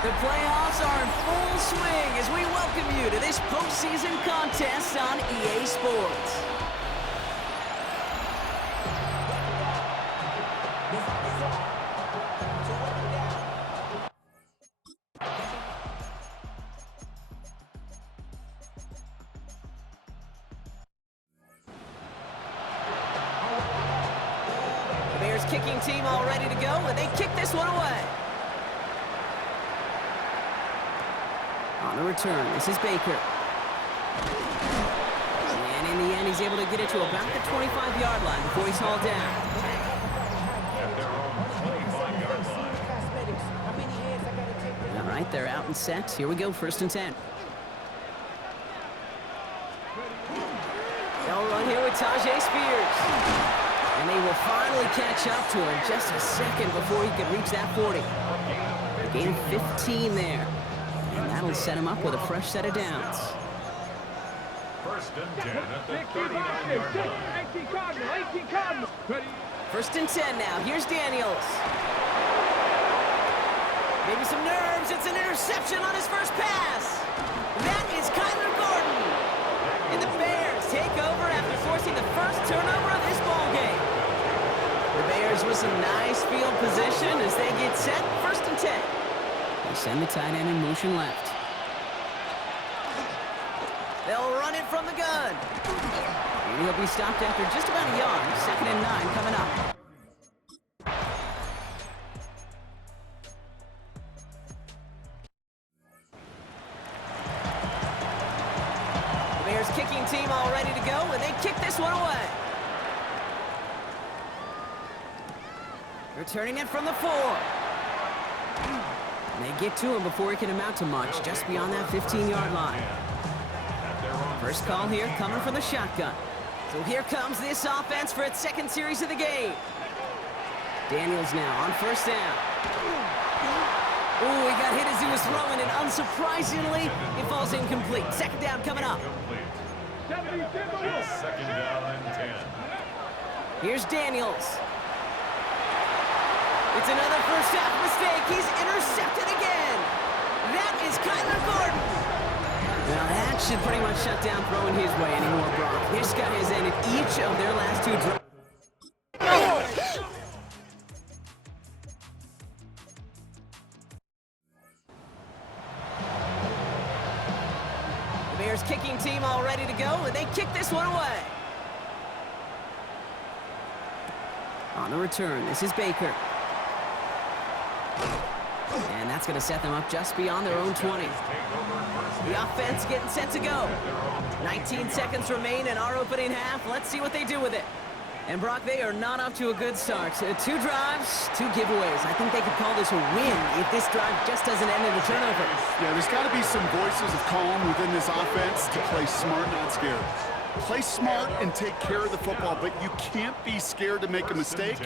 The playoffs are in full swing as we welcome you to this postseason contest on EA Sports. The Bears kicking team all ready to go, and they kick this one away. On the return, this is Baker. And in the end, he's able to get it to about the 25-yard line before he's hauled down. All right, they're out and set. Here we go, 1st and 10. They'll run here with Tajay Spears. And they will finally catch up to him just a second before he can reach that 40. Gain 15 there. And that'll set him up with a fresh set of downs. 1st and 10 at the 39-yard line. 1st and 10 now. Here's Daniels. Maybe some nerves. It's an interception on his first pass. That is Kyler Gordon. And the Bears take over after forcing the first turnover of this ball game. The Bears with some nice field position as they get set. 1st and 10. They send the tight end in motion left. They'll run it from the gun. And he'll be stopped after just about a yard. 2nd and 9 coming up. The Bears kicking team all ready to go, and they kick this one away. Returning it from the 4. They get to him before he can amount to much, just beyond that 15-yard line. First call here coming from the shotgun. So here comes this offense for its 2nd series of the game. Daniels now on 1st down. Ooh, he got hit as he was throwing, and unsurprisingly, it falls incomplete. 2nd down coming up. 2nd down and 10. Here's Daniels. It's another first half mistake. He's intercepted again. That is Kyler Gordon. Now that should pretty much shut down throwing his way anymore, Brock. This guy has ended each of their last 2 drives. The Bears kicking team all ready to go, and they kick this one away. On the return, this is Baker. And that's going to set them up just beyond their own 20. The offense getting set to go. 19 seconds remain in our opening half. Let's see what they do with it. And Brock, they are not up to a good start. 2 drives, 2 giveaways. I think they could call this a win if this drive just doesn't end in a turnover. Yeah, there's got to be some voices of calm within this offense to play smart, not scared. Play smart and take care of the football, but you can't be scared to make a mistake.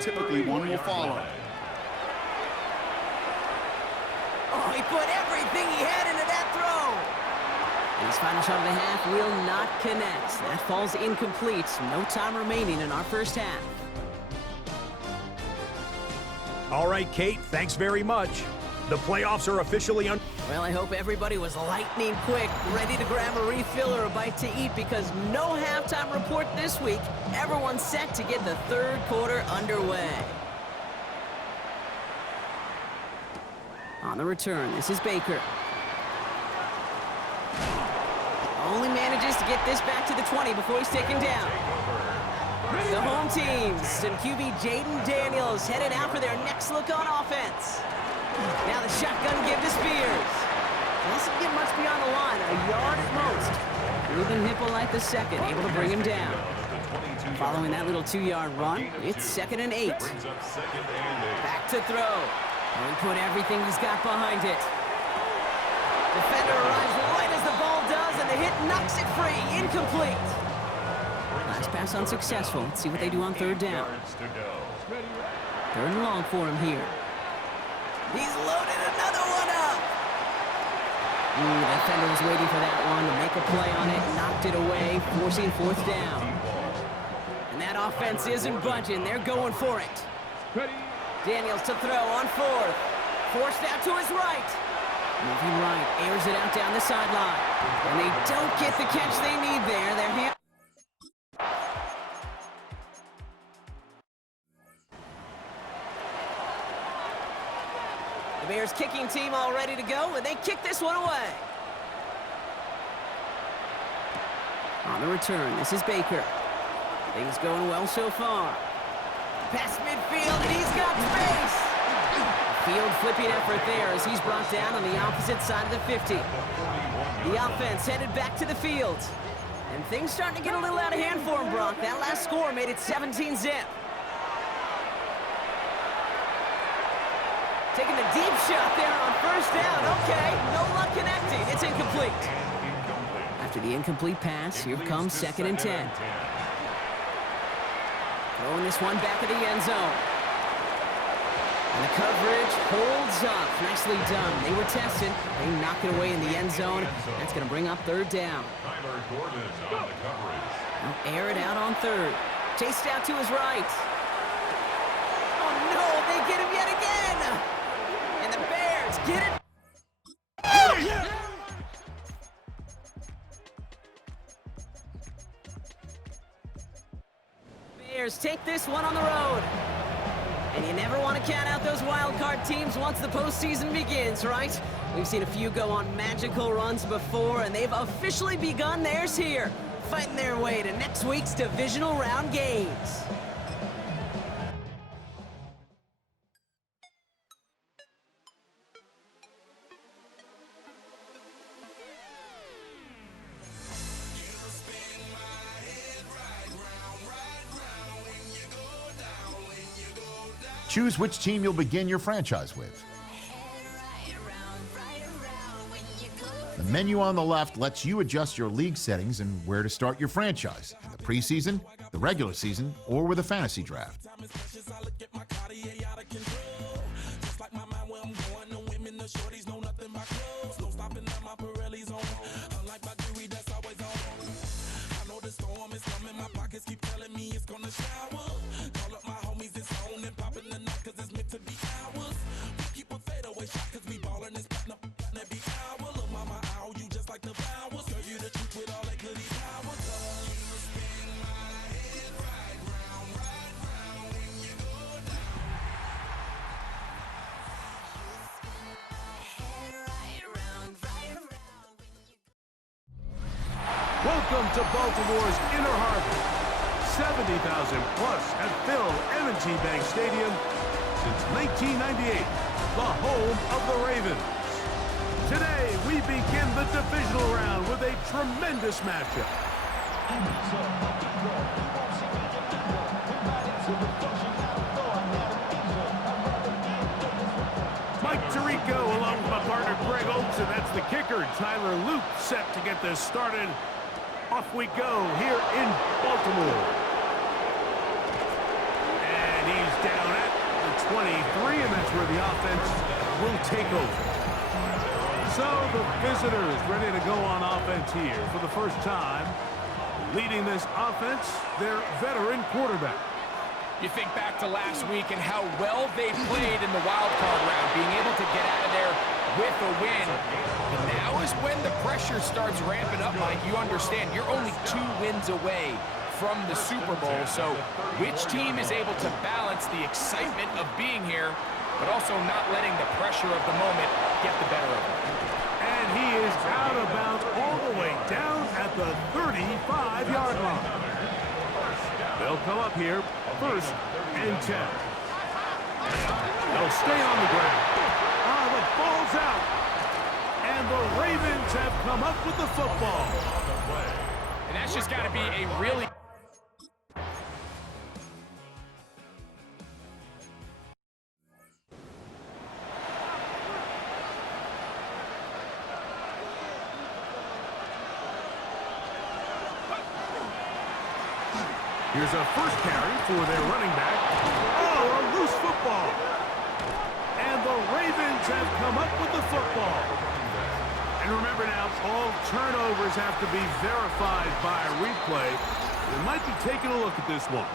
Typically, one will follow. Oh, he put everything he had into that throw. And his final shot of the half will not connect. That falls incomplete. No time remaining in our first half. All right, Kate, thanks very much. The playoffs are officially on. Well, I hope everybody was lightning quick, ready to grab a refill or a bite to eat, because no halftime report this week. Everyone's set to get the 3rd quarter underway. On the return, this is Baker. Only manages to get this back to the 20 before he's taken down. The home teams and QB Jaden Daniels headed out for their next look on offense. Now the shotgun give to Spears. Doesn't get much beyond the line, a yard at most. Ruben Hippolyte the second, able to bring him down. Following that little 2-yard run, it's 2nd and 8. Back to throw. And he put everything he's got behind it. Defender arrives right as the ball does, and the hit knocks it free. Incomplete. Last pass unsuccessful. Let's see what they do on 3rd down. 3rd and long for him here. He's loaded another one up. The defender was waiting for that one to make a play on it. Knocked it away, forcing 4th down. And that offense isn't budging. They're going for it. Daniels to throw on 4th. Forced out to his right. Moving right, airs it out down the sideline. And they don't get the catch they need there. Their hand. The Bears kicking team all ready to go, and they kick this one away. On the return, this is Baker. Things going well so far. Past midfield, and he's got space. Field flipping effort there as he's brought down on the opposite side of the 50. The offense headed back to the field. And things starting to get a little out of hand for him, Brock. That last score made it 17-zip. Taking the deep shot there on first down. Okay, no luck connecting. It's incomplete. After the incomplete pass, here comes 2nd and 10. Throwing this one back of the end zone. And the coverage holds up. Nicely done. They were tested. They knock it away in the end zone. That's going to bring up 3rd down. Now air it out on 3rd. Chased out to his right. Oh, no, they get him yet again. And the Bears get it. Oh, yeah. Bears take this one on the road. And you never want to count out those wild card teams once the postseason begins, right? We've seen a few go on magical runs before, and they've officially begun theirs here, fighting their way to next week's divisional round games. Choose which team you'll begin your franchise with. The menu on the left lets you adjust your league settings and where to start your franchise, in the preseason, the regular season, or with a fantasy draft. Welcome to Baltimore's Inner Harbor. 70,000 plus have filled M&T Bank Stadium since 1998, the home of the Ravens. Today, we begin the divisional round with a tremendous matchup. Mike Tirico along with my partner Greg Oates, and that's the kicker, Tyler Luke, set to get this started. Off we go here in Baltimore. And he's down at the 23, and that's where the offense will take over. So the visitors ready to go on offense here for the first time. Leading this offense, their veteran quarterback. You think back to last week and how well they played in the wild card round, being able to get out of there with a win. And now is when the pressure starts ramping up, Mike. You understand you're only 2 wins away from the Super Bowl. So which team is able to balance the excitement of being here, but also not letting the pressure of the moment get the better of them? And he is out of bounds all the way down at the 35-yard line. They'll come up here, 1st and 10. They'll stay on the ground. The ball's out. And the Ravens have come up with the football. And that's just got to be a really... Here's a first carry for their running back. Oh, a loose football. And the Ravens have come up with the football. And remember now, all turnovers have to be verified by a replay. They might be taking a look at this one.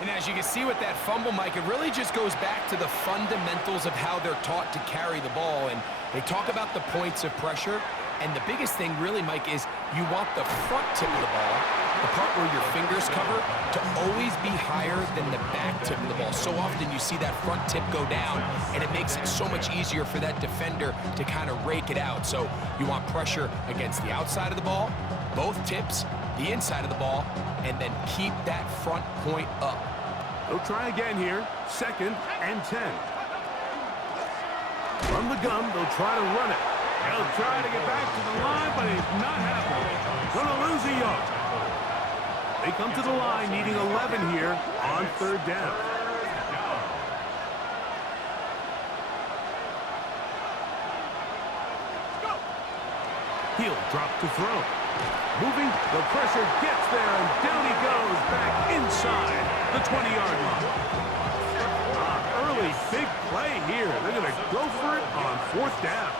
And as you can see with that fumble, Mike, it really just goes back to the fundamentals of how they're taught to carry the ball. And they talk about the points of pressure. And the biggest thing really, Mike, is you want the front tip of the ball, the part where your fingers cover, to always be higher than the back tip of the ball. So often you see that front tip go down, and it makes it so much easier for that defender to kind of rake it out. So you want pressure against the outside of the ball, both tips, the inside of the ball, and then keep that front point up. They'll try again here. 2nd and 10. From the gun, they'll try to run it. They'll try to get back to the line, but it's not happening. Gonna lose a yard. They come to the line needing 11 here on 3rd down. He'll drop to throw. Moving, the pressure gets there, and down he goes back inside the 20-yard line. Early big play here. They're going to go for it on 4th down.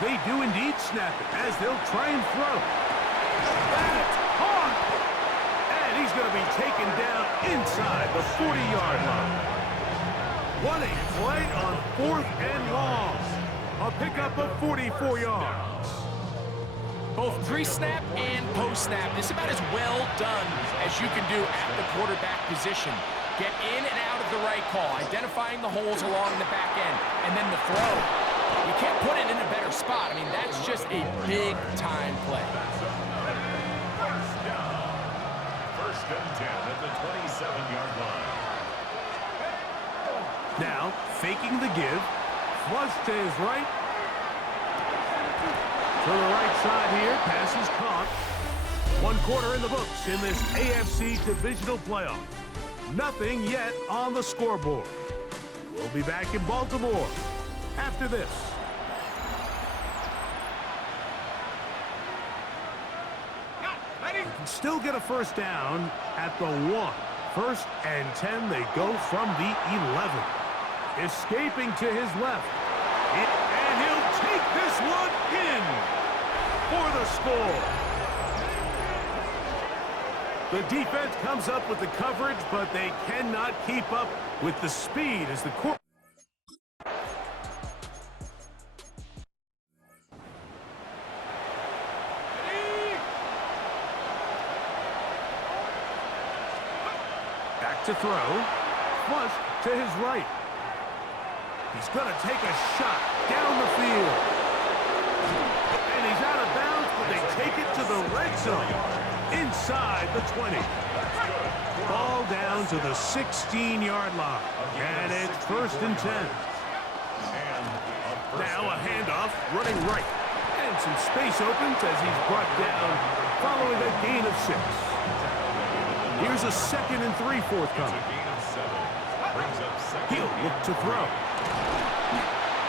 They do indeed snap it as they'll try and throw. That's caught! And he's going to be taken down inside the 40-yard line. What a play on 4th and long. A pickup of 44 yards. Both pre-snap and post-snap. This is about as well done as you can do at the quarterback position. Get in and out of the right call, identifying the holes along the back end, and then the throw. You can't put it in a better spot. I mean, that's just a big-time play. First and 10 at the 27-yard line. Now, faking the give. Flush to his right. To the right side here, pass is caught. 1 quarter in the books in this AFC divisional playoff. Nothing yet on the scoreboard. We'll be back in Baltimore after this. They can still get a first down at the 1. 1st and 10, they go from the 11. Escaping to his left. And he'll take this one in for the score. The defense comes up with the coverage, but they cannot keep up with the speed as the court. Back to throw. Flush to his right. He's going to take a shot down the field. And he's out of bounds, but they take it to the red zone. Inside the 20. Ball down to the 16-yard line. And it's 1st and 10. Now a handoff, running right. And some space opens as he's brought down following a gain of 6. Here's a 2nd and 3 forthcoming. He'll look to throw.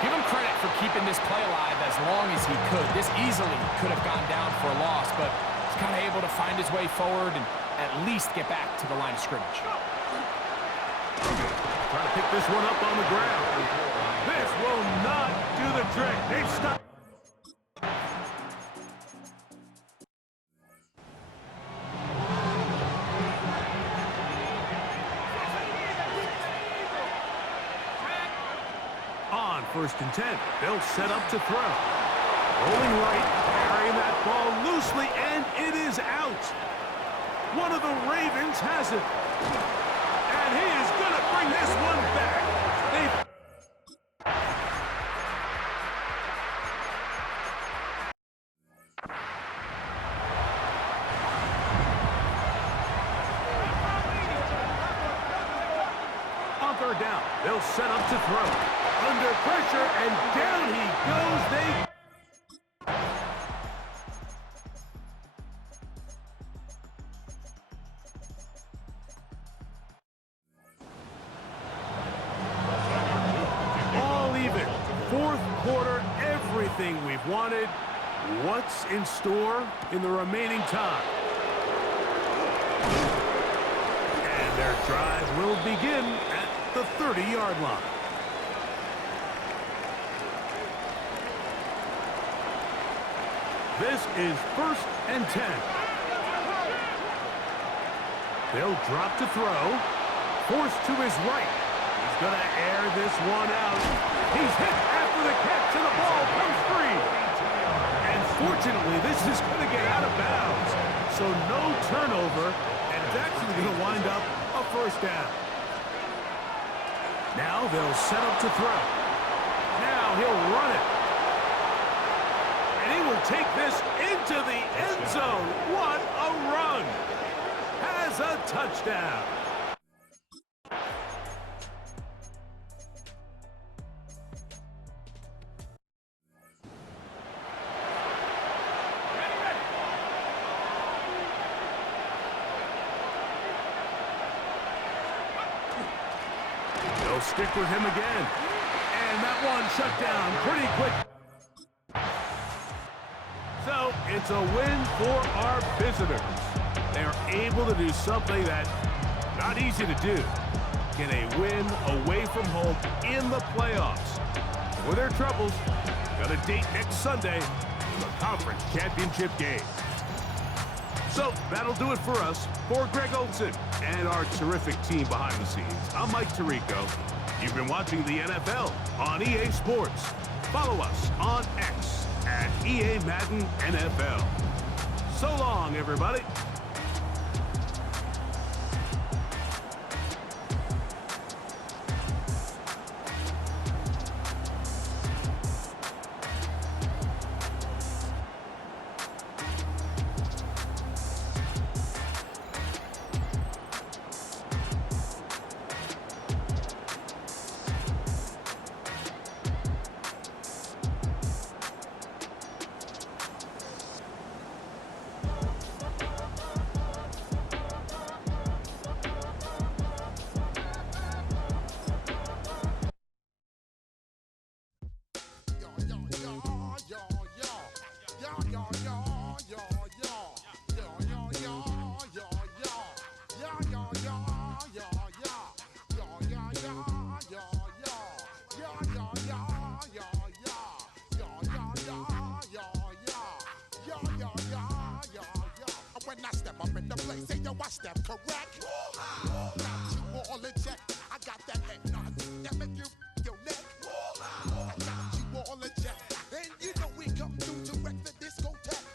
Give him credit for keeping this play alive as long as he could. This easily could have gone down for a loss, but he's kind of able to find his way forward and at least get back to the line of scrimmage. Trying to pick this one up on the ground. This will not do the trick. They've stopped. On 1st and 10, they'll set up to throw. Rolling right, carrying that ball loosely, and it is out. One of the Ravens has it. And he is going to bring this one back. On 3rd down, they'll set up to throw. Under pressure, and down he goes. They all even. 4th quarter, everything we've wanted. What's in store in the remaining time? And their drive will begin at the 30-yard line. This is 1st and 10. They'll drop to throw. Forced to his right. He's going to air this one out. He's hit after the catch, and the ball comes free. And fortunately, this is going to get out of bounds. So no turnover, and it's actually going to wind up a first down. Now they'll set up to throw. Now he'll run it. And he will take this into the end zone. What a run! Has a touchdown. They'll stick with him again. And that one shut down pretty quick. So it's a win for our visitors. They're able to do something that's not easy to do. Get a win away from home in the playoffs. For their troubles, got a date next Sunday for the conference championship game. So that'll do it for us. For Greg Olson and our terrific team behind the scenes, I'm Mike Tirico. You've been watching the NFL on EA Sports. Follow us on X at EA Madden NFL. So long, everybody. When I step up in the place, say yo, I step correct. Got you all in check. I got that head nod that make you your neck. I got you all in check, and you know we come through to wreck the discotheque.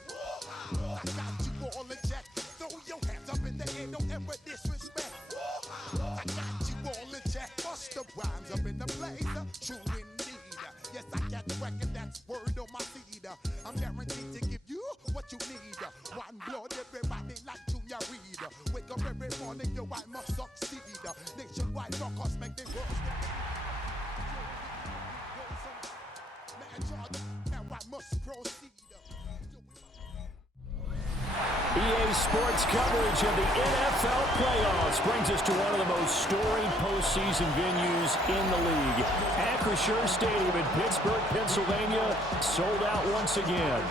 I got you all in check. Throw your hands up in the air, don't ever disrespect. I got you all in check. Bust the rhymes up in the place, true indeed. Yes, I got the record, that's word on my feed. I'm guaranteed to give you what you need. One blood, everybody like Junior Reed. Wake up every morning, yo, I must succeed. Nationwide rockers make the world. Now I must proceed. EA Sports coverage of the NFL playoffs brings us to one of the most storied postseason venues in the league. Acrisure Stadium in Pittsburgh, Pennsylvania, sold out once again.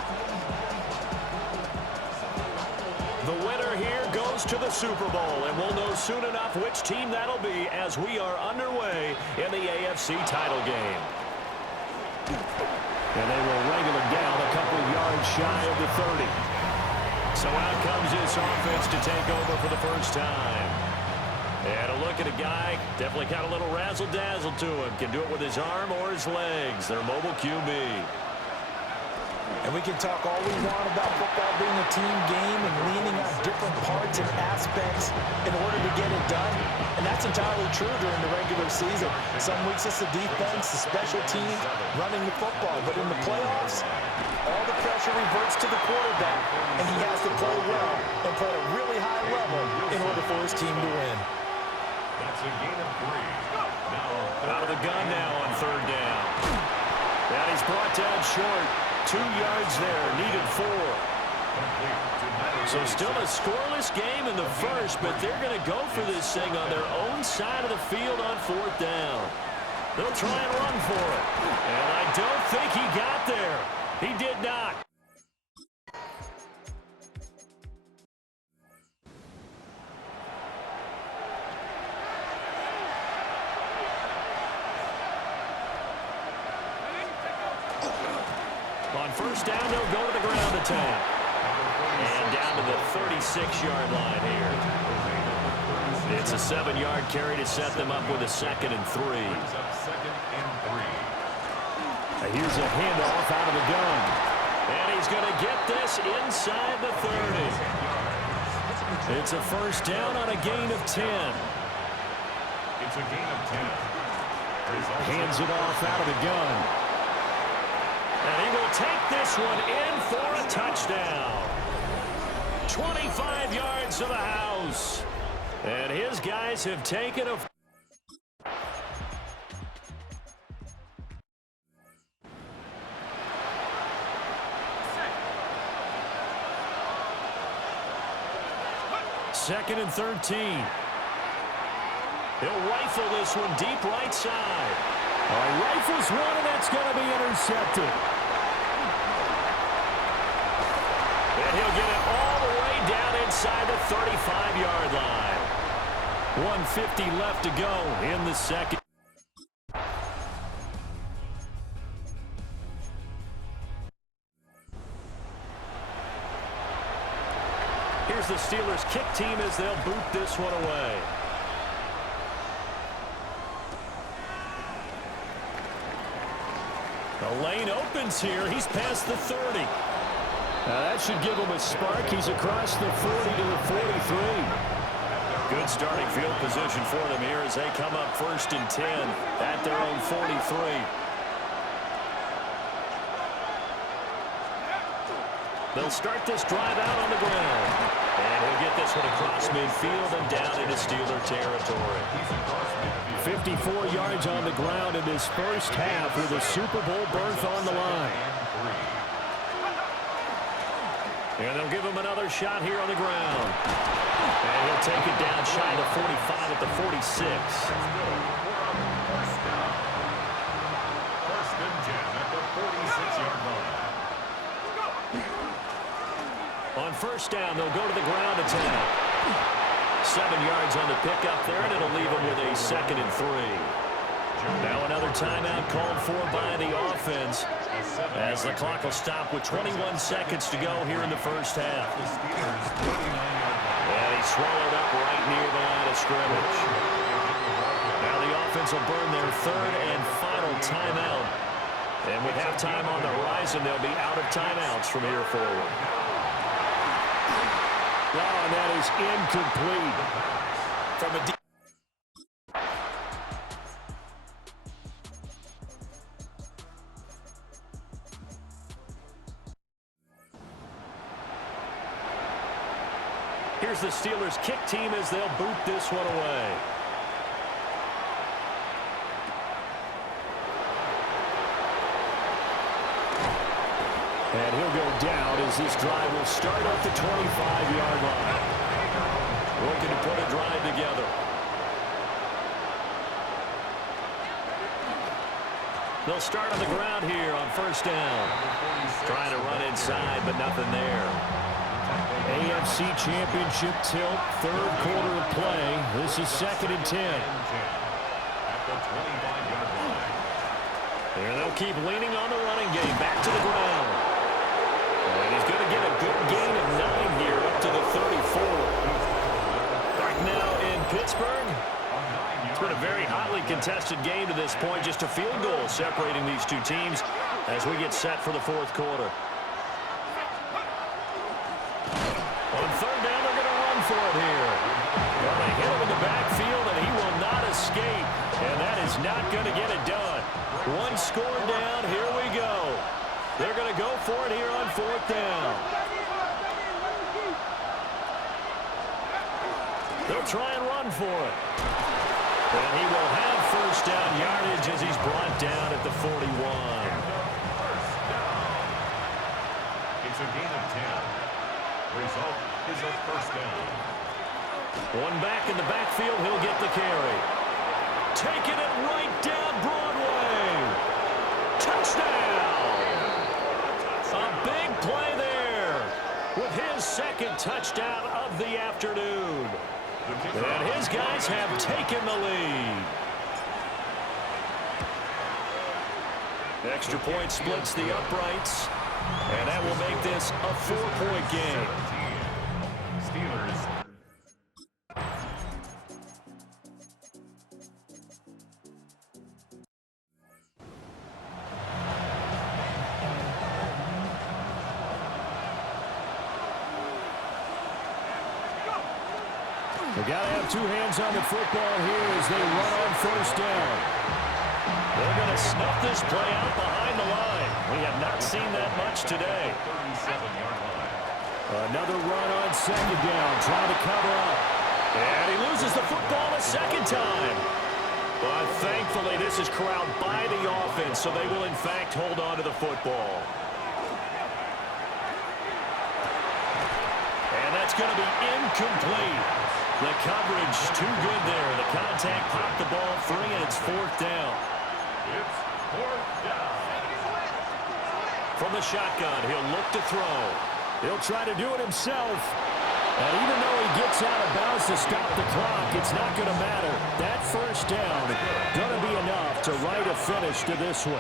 The winner here goes to the Super Bowl, and we'll know soon enough which team that'll be as we are underway in the AFC title game. And they will wrangle it down a couple of yards shy of the 30. So out comes this offense to take over for the first time. And a look at a guy, definitely got a little razzle-dazzle to him. Can do it with his arm or his legs. Their mobile QB. And we can talk all we want about football being a team game and leaning on different parts and aspects in order to get it done. And that's entirely true during the regular season. Some weeks it's the defense, the special teams, running the football. But in the playoffs, all the pressure reverts to the quarterback, and he has to play well and play at a really high level in order for his team to win. That's a gain of 3. Now, Out of the gun now on third down. And he's brought down short. 2 yards there, needed 4. So still a scoreless game in the first, but they're going to go for this thing on their own side of the field on fourth down. They'll try and run for it. And I don't think he got there. He did not. On first down, they'll go to the ground attack. And down to the 36-yard line here. It's a 7-yard carry to set them up with a 2nd and 3. Here's a handoff out of the gun. And he's going to get this inside the 30. It's a first down on a gain of 10. It's a gain of 10. Hands it off out of the gun. And he will take this one in for a touchdown. 25 yards to the house. And his guys have taken a... Second and 13. He'll rifle this one deep right side. Rifles one, and that's going to be intercepted. And he'll get it all the way down inside the 35-yard line. 1:50 left to go in the second. Here's the Steelers' kick team as they'll boot this one away. The lane opens here. He's past the 30. That should give him a spark. He's across the 40 to the 43. Good starting field position for them here as they come up 1st and 10 at their own 43. They'll start this drive out on the ground. And he'll get this one across midfield and down into Steeler territory. 54 yards on the ground in this first half with a Super Bowl berth on the line. And they'll give him another shot here on the ground. And he'll take it down shy of the 45 at the 46. First and 10 at the 46-yard line. On first down, they'll go to the ground attack. 7 yards on the pickup there, and it'll leave them with a 2nd and 3. Now another timeout called for by the offense as the clock will stop with 21 seconds to go here in the first half. And he's swallowed up right near the line of scrimmage. Now the offense will burn their 3rd and final timeout. And with halftime on the horizon, they'll be out of timeouts from here forward. Oh, and that is incomplete. From a deep... Here's the Steelers' kick team as they'll boot this one away. And he'll go down as this drive will start at the 25-yard line. Looking to put a drive together. They'll start on the ground here on first down. Trying to run inside, but nothing there. AFC Championship tilt, 3rd quarter of play. This is 2nd and 10. At the 25-yard line. And they'll keep leaning on the running game. Back to the ground. And he's going to get a good gain of 9 here up to the 34. Right now in Pittsburgh, it's been a very hotly contested game to this point. Just a field goal separating these two teams as we get set for the 4th quarter. On 3rd down, they're going to run for it here. Well, they hit him in the backfield, and he will not escape. And that is not going to get it done. 1 score down. Here we go. They're going to go for it here on 4th down. They'll try and run for it. And he will have first down yardage as he's brought down at the 41. It's a gain of 10. Result is a first down. One back in the backfield. He'll get the carry. Taking it right down Broadway. Touchdown. A big play there with his 2nd touchdown of the afternoon. And his guys have taken the lead. Extra point splits the uprights. And that will make this a 4-point game. Steelers. got to have two hands on the football here as they run on first down. They're going to snuff this play out behind the line. We have not seen that much today. Another run on second down, trying to cover up. And he loses the football a second time. But thankfully, this is corralled by the offense, so they will, in fact, hold on to the football. And that's going to be incomplete. The coverage too good there. The contact popped the ball free, and it's fourth down. It's fourth down. From the shotgun, he'll look to throw. He'll try to do it himself. And even though he gets out of bounds to stop the clock, it's not going to matter. That first down going to be enough to write a finish to this one.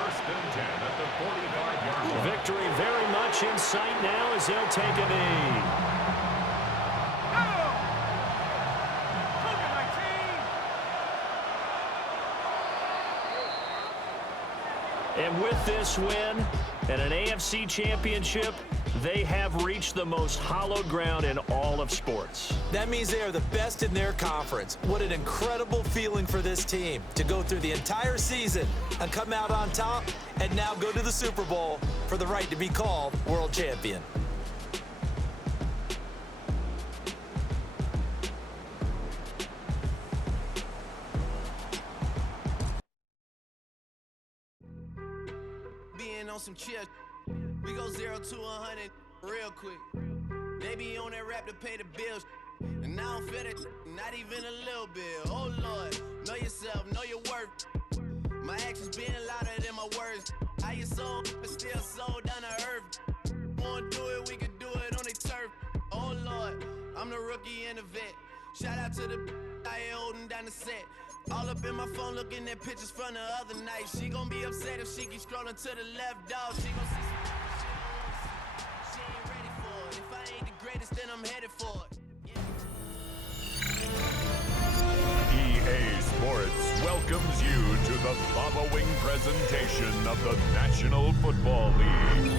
First and 10 at the 45-yard line. Victory very much in sight now as they'll take a knee. And with this win and an AFC championship, they have reached the most hallowed ground in all of sports. That means they are the best in their conference. What an incredible feeling for this team to go through the entire season and come out on top and now go to the Super Bowl for the right to be called world champion. Being on some chill, we go 0 to 100 real quick. They be on that rap to pay the bills, and I don't feel it, not even a little bit. Oh Lord, know yourself, know your worth. My actions being louder than my words. How you soul, but still sold down to earth. Wanna do it, we could do it on the turf. Oh Lord, I'm the rookie and the vet. Shout out to the I ain't holding down the set. All up in my phone looking at pictures from the other night. She gon' be upset if she keeps scrolling to the left, dog. She gon' see some she ain't ready for it. If I ain't the greatest, then I'm headed for it. EA Sports welcomes you to the following presentation of the National Football League.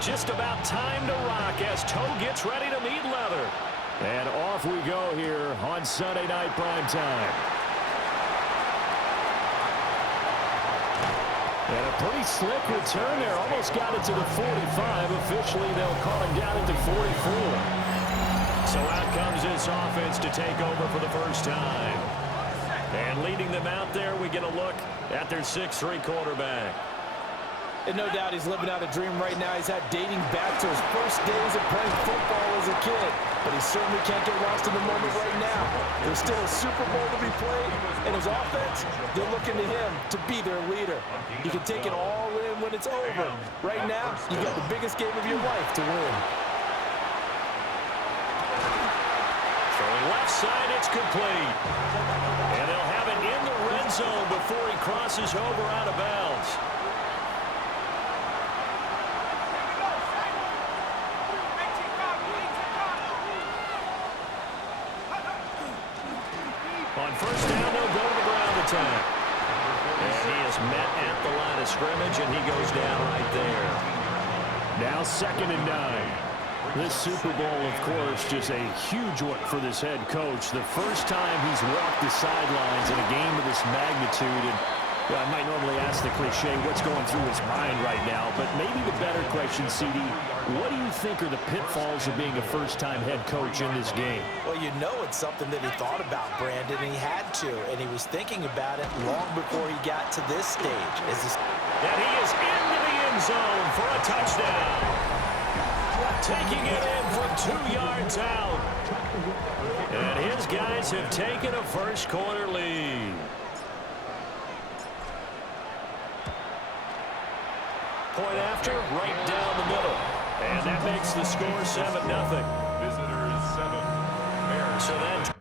Just about time to rock as Toe gets ready to meet leather. And off we go here on Sunday Night Primetime. And a pretty slick return there. Almost got it to the 45. Officially, they'll call him down at the 44. So out comes this offense to take over for the first time. And leading them out there, we get a look at their 6'3" quarterback. And no doubt he's living out a dream right now. He's had dating back to his first days of playing football as a kid. But he certainly can't get lost in the moment right now. There's still a Super Bowl to be played. And his offense, they're looking to him to be their leader. You can take it all in when it's over. Right now, you got the biggest game of your life to win. Throwing left side, it's complete. And they'll have it in the red zone before he crosses over out of bounds. On first down, they'll go to the ground attack. And he is met at the line of scrimmage, and he goes down right there. Now 2nd and 9. This Super Bowl, of course, just a huge one for this head coach. The first time he's walked the sidelines in a game of this magnitude. And I might normally ask the cliche, what's going through his mind right now? But maybe the better question, CD, what do you think are the pitfalls of being a first-time head coach in this game? Well, you know it's something that he thought about, Brandon, and he had to. And he was thinking about it long before he got to this stage. And he is into the end zone for a touchdown. Taking it in from 2 yards out. And his guys have taken a first-quarter lead. Point after, right down the middle. And that makes the score 7-0. Visitors 7. Bears. So that...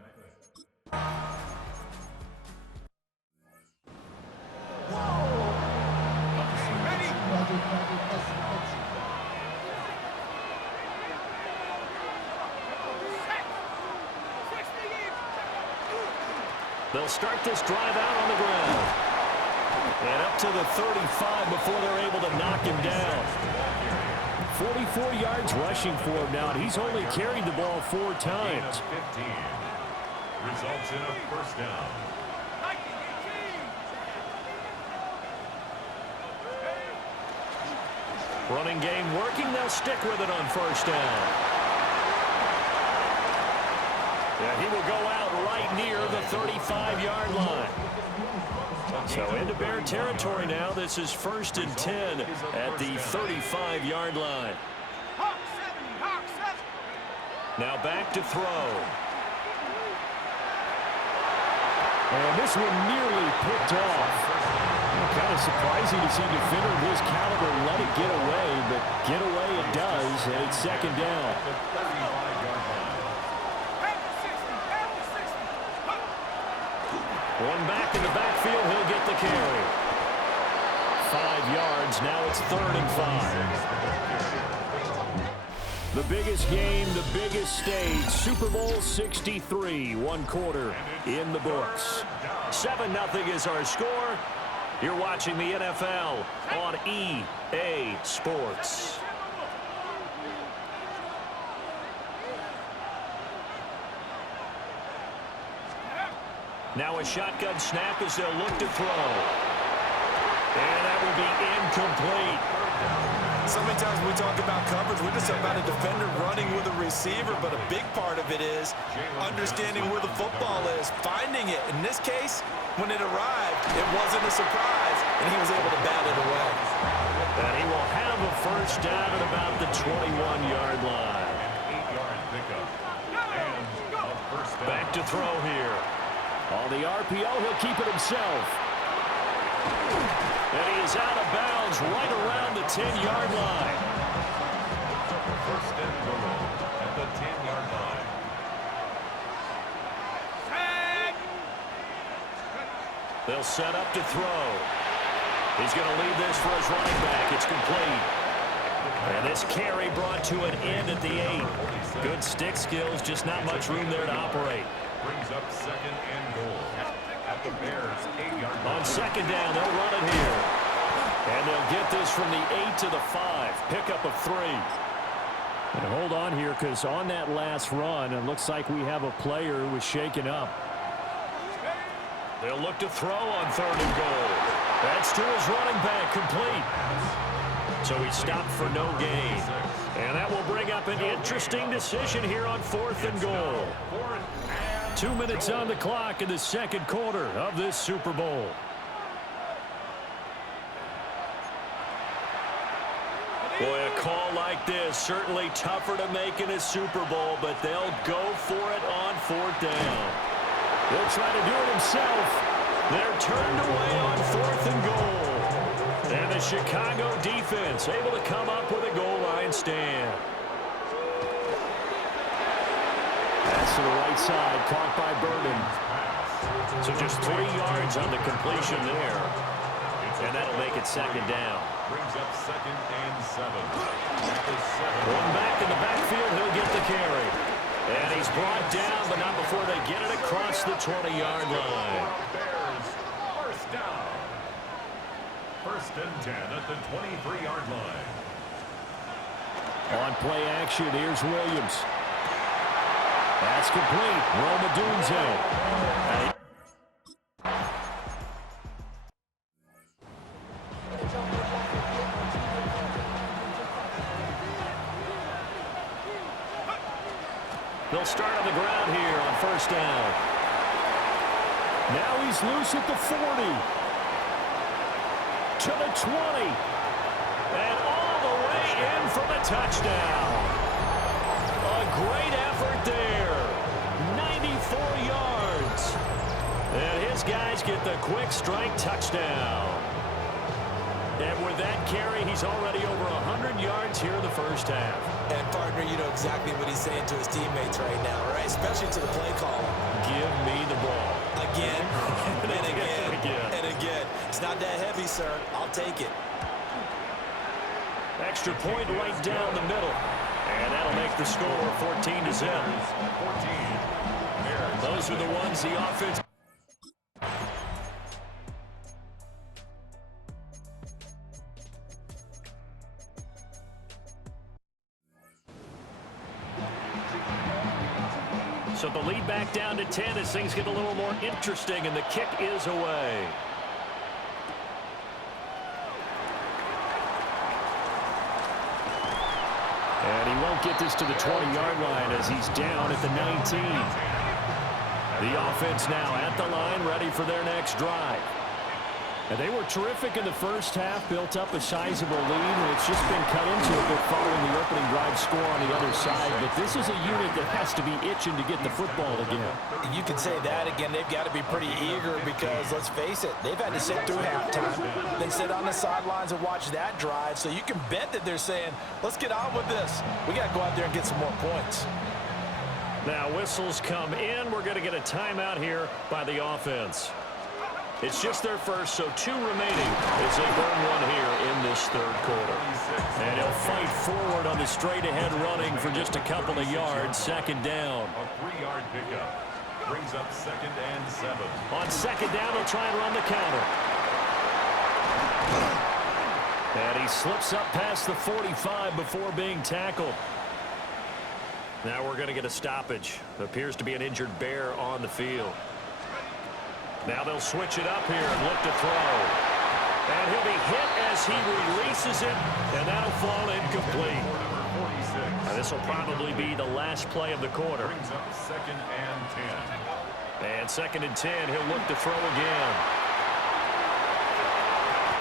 They'll start this drive out on the ground. And up to the 35 before they're able to knock him down. 44 yards rushing for him now, and he's only carried the ball 4 times. 15 results in a first down. Running game working. They'll stick with it on first down. And he will go out right near the 35-yard line. So into Bear territory now. This is 1st and 10 at the 35-yard line. Now back to throw. And this one nearly picked off. Kind of surprising to see a defender of his caliber let it get away, but get away it does, and it's 2nd down. One back in the backfield, he'll get the carry. 5 yards, now it's 3rd and 5. The biggest game, the biggest stage, Super Bowl 63, 1 quarter in the books. 7-0 is our score. You're watching the NFL on EA Sports. Now a shotgun snap as they'll look to throw. And that will be incomplete. So many times when we talk about coverage, we just talk about a defender running with a receiver, but a big part of it is understanding where the football is, finding it. In this case, when it arrived, it wasn't a surprise, and he was able to bat it away. And he will have a first down at about the 21-yard line. 8-yard pickup. And a first down. Back to throw here. On the RPO, he'll keep it himself. And he is out of bounds right around the 10-yard line. First and goal at the 10-yard line. They'll set up to throw. He's going to leave this for his running back. It's complete. And this carry brought to an end at the 8. Good stick skills, just not much room there to operate. Brings up 2nd and goal at the Bears' 8-yard line. On 2nd down, they'll run it here. And they'll get this from the 8 to the 5. Pickup of 3. And hold on here, because on that last run, it looks like we have a player who was shaken up. They'll look to throw on 3rd and goal. That's to his running back, complete. So he stopped for no gain. And that will bring up an interesting decision here on 4th and goal. 2 minutes on the clock in the 2nd quarter of this Super Bowl. Boy, a call like this, certainly tougher to make in a Super Bowl, but they'll go for it on 4th down. He'll try to do it himself. They're turned away on 4th and goal. And the Chicago defense able to come up with a goal line stand. Pass to the right side, caught by Burden. So just 3 yards on the completion there. And that'll make it 2nd down. Brings up 2nd and 7. One back in the backfield, he'll get the carry. And he's brought down, but not before they get it across the 20-yard line. Bears, first down. 1st and 10 at the 23-yard line. On play action, here's Williams. That's complete. Roma Dunze. They'll start on the ground here on 1st down. Now he's loose at the 40. To the 20. And all the way in for the touchdown. A great effort there. 94 yards. And his guys get the quick strike touchdown. And with that carry, he's already over 100 yards here in the 1st half. And, partner, you know exactly what he's saying to his teammates right now, right? Especially to the play caller. Give me the ball. Again, and again, and again. It's not that heavy, sir. I'll take it. Extra point right down the middle. And that'll make the score 14-0. Those are the ones the offense... So the lead back down to 10 as things get a little more interesting, and the kick is away. And he won't get this to the 20-yard line as he's down at the 19. The offense now at the line, ready for their next drive. And they were terrific in the first half, built up a sizable lead, and it's just been cut into a bit following the opening drive score on the other side. But this is a unit that has to be itching to get the football again. You can say that again. They've got to be pretty eager because, let's face it, they've had to sit through halftime, then sit on the sidelines and watch that drive. So you can bet that they're saying, let's get on with this. We got to go out there and get some more points. Now whistles come in. We're going to get a timeout here by the offense. It's just their first, so 2 remaining as they burn one here in this third quarter. And he'll fight forward on the straight-ahead running for just a couple of yards. Second down. A 3-yard pickup brings up 2nd and 7. On second down, they'll try and run the counter. And he slips up past the 45 before being tackled. Now we're going to get a stoppage. Appears to be an injured bear on the field. Now they'll switch it up here and look to throw. And he'll be hit as he releases it, and that'll fall incomplete. And this will probably be the last play of the quarter. Brings up 2nd and 10. And 2nd and 10, he'll look to throw again.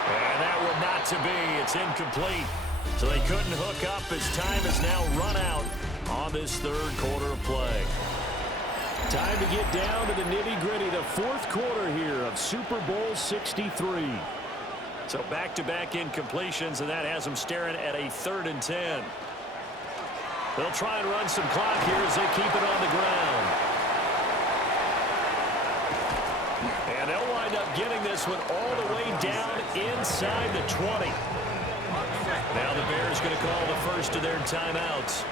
And that will not to be. It's incomplete. So they couldn't hook up as time has now run out on this third quarter of play. Time to get down to the nitty-gritty, the fourth quarter here of Super Bowl 63. So back-to-back incompletions, and that has them staring at a 3rd and 10. They'll try and run some clock here as they keep it on the ground. And they'll wind up getting this one all the way down inside the 20. Now the Bears going to call the first of their timeouts.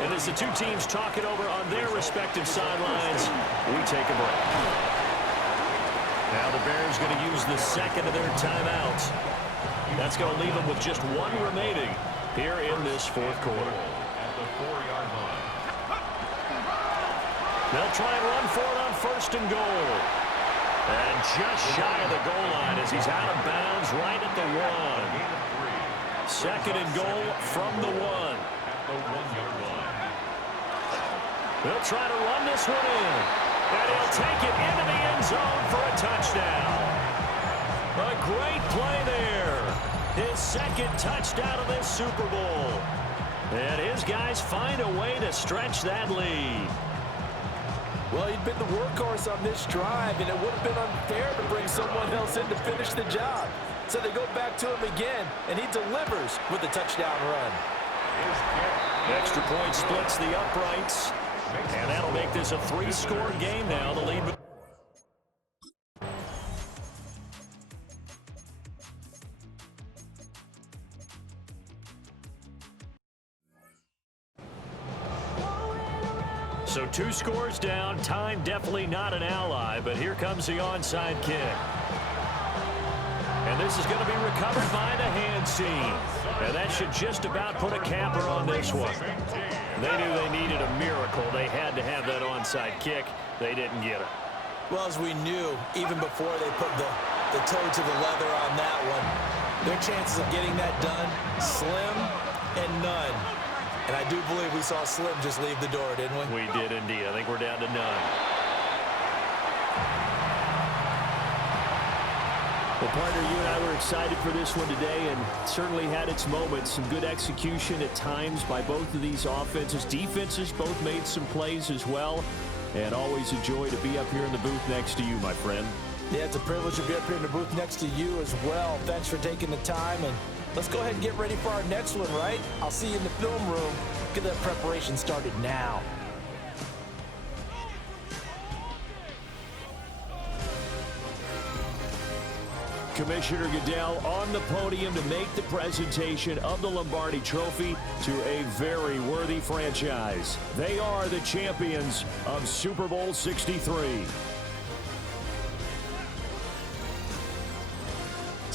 And as the two teams talk it over on their respective sidelines, we take a break. Now the Bears going to use the second of their timeouts. That's going to leave them with just 1 remaining here in this fourth quarter. At the 4-yard line. They'll try and run for it on 1st and goal. And just shy of the goal line as he's out of bounds right at the 1. 2nd and goal from the 1. The 1-yard line. They'll try to run this one in. And he'll take it into the end zone for a touchdown. A great play there. His 2nd touchdown of this Super Bowl. And his guys find a way to stretch that lead. Well, he'd been the workhorse on this drive, and it would have been unfair to bring someone else in to finish the job. So they go back to him again, and he delivers with a touchdown run. Extra point splits the uprights, and that'll make this a 3-score game now. The lead. So 2 scores down. Time definitely not an ally, but here comes the onside kick. And this is going to be recovered by the hands team. And that should just about put a capper on this one. They knew they needed a miracle. They had to have that onside kick. They didn't get it. Well, as we knew, even before they put the toe to the leather on that one, their chances of getting that done, slim and none. And I do believe we saw Slim just leave the door, didn't we? We did indeed. I think we're down to none. Well, partner, you and I were excited for this one today, and certainly had its moments. Some good execution at times by both of these offenses. Defenses both made some plays as well. And always a joy to be up here in the booth next to you, my friend. Yeah, it's a privilege to be up here in the booth next to you as well. Thanks for taking the time, and let's go ahead and get ready for our next one, right? I'll see you in the film room. Get that preparation started now. Commissioner Goodell on the podium to make the presentation of the Lombardi Trophy to a very worthy franchise. They are the champions of Super Bowl 63.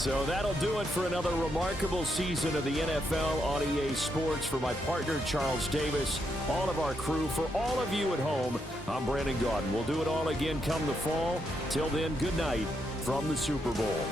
So that'll do it for another remarkable season of the NFL on EA Sports. For my partner, Charles Davis, all of our crew, for all of you at home, I'm Brandon Gaudin. We'll do it all again come the fall. Till then, good night from the Super Bowl.